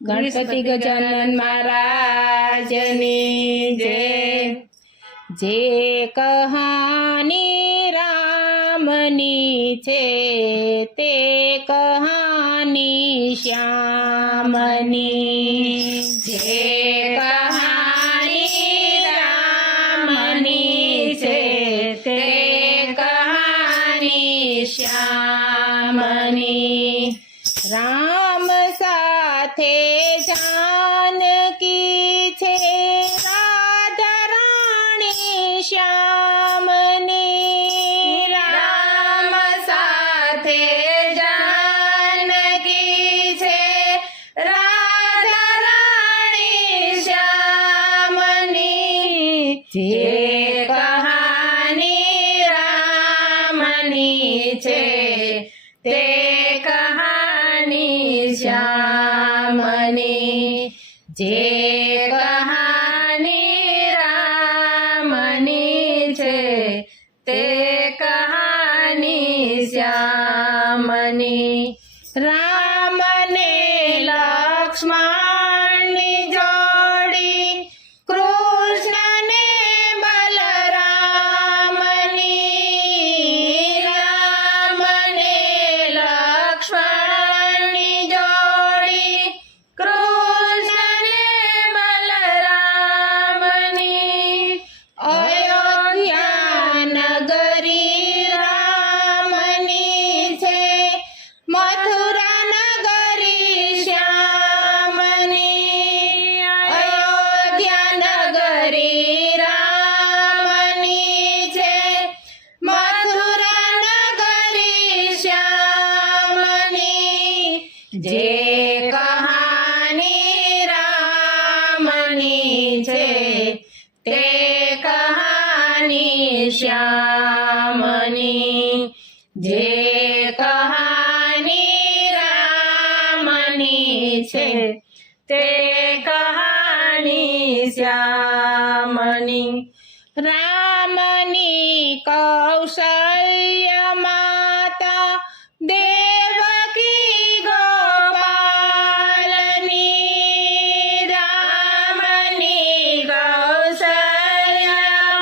गणपति गजानन महाराजनी जय। जे कहानी रामनी छे ते कहानी श्यामनी। जे कहानी रामनी छे ते कहानी श्यामनी। राम साथे जानकी छे राधा राणी श्यामनी। राम साथे जानकी छे राधा राणी श्यामनी। जे कहानी रामनी छे ते कहानी श्यामनी। जे कहानी रामनी छे ते कहानी श्यामनी। राम ने लक्ष्मणनी जोड़ी कृष्ण ने बलरामनी। राम ने लक्ष्मणनी जोड़ी कृष्ण ने बलरामनी। अयोध्या नगरी रामनी छे मथुरा नगरी श्यामनी। अयोध्या नगरी रामनी छे मथुरा नगरी श्यामनी। जे कहानी रामनी छे ते कहानी श्यामनी। जे कहानी रामनी छे ते कहानी श्यामनी। रामनी कौशल्य माता देवकी गोपालनी। रामनी कौशल्य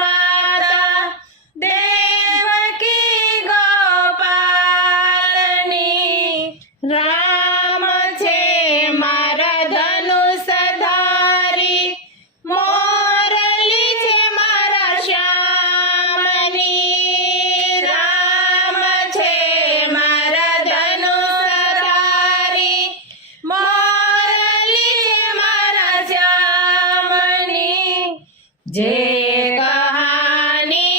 माता देवकी गोपालनी। राम छे मारा धनुषधारी मोरली छे मारा श्यामनी। राम छे मारा धनुषधारी मोरली छे मारा श्यामनी। जे कहानी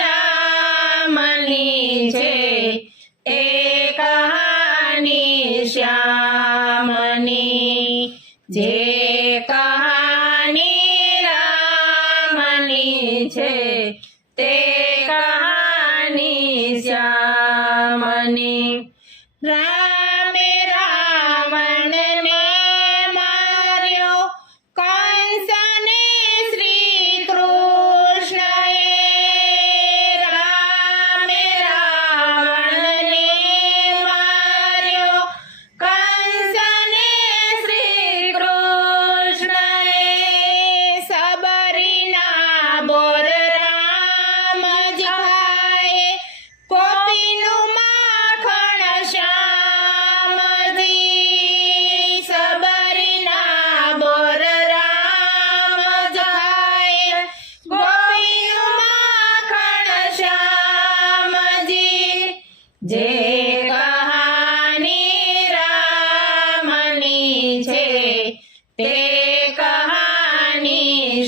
रामनी छे ए कहानी श्यामनी। जे कहानी रामनी छे ते कहानी श्यामनी। रामे रावणने मार्यो कंसने श्री कृष्णए। रामे रावणने मार्यो concerned Shri कृष्णए। Sabrina bore Ram जाए गोपीनु माखण श्यामजी। सबरीना बोर राम जाए गोपीनु माखण श्यामजी। जे कहानी रामनी छे ते कहानी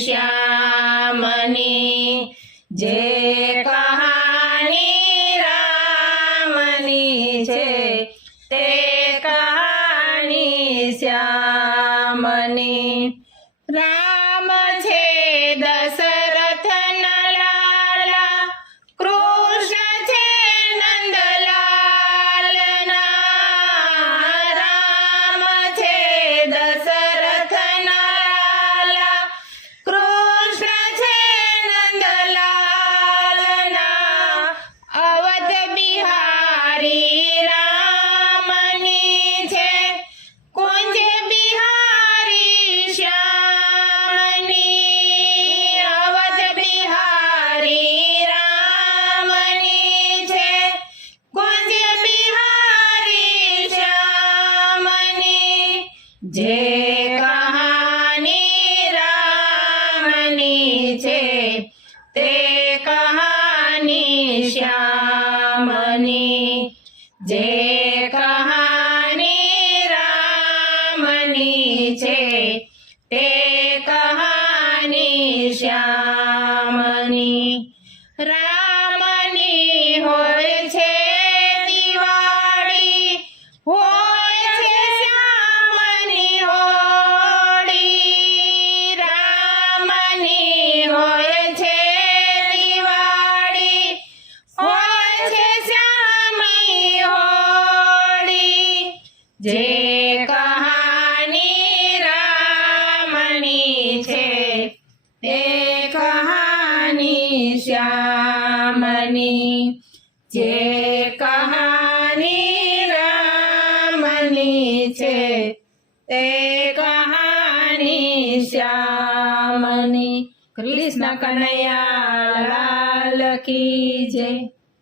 श्यामनी। जे कहानी रामनी छे ते कहानी श्यामनी। राम छे दशरथना लाला कृष्ण छे नंदलालना। राम छे दशरथना लाला कृष्ण छे नंदलालना। अवध बिहारी रामनी छे कुंज बिहारी જે કહાની રામની છે તે કહાની શ્યામની જે કહાની રામની છે તે કહાની શ્યામની રામની હોય છે દિવાળી હોય છે શ્યામની હોળી રામની હોય છે દિવાળી હોય છે શ્યામની હોળી જે કહાની રામની છે તે કહાની શ્યામની જે કહાની રામની છે તે કહાની શ્યામની કૃષ્ણ કનૈયા લાલ કી જય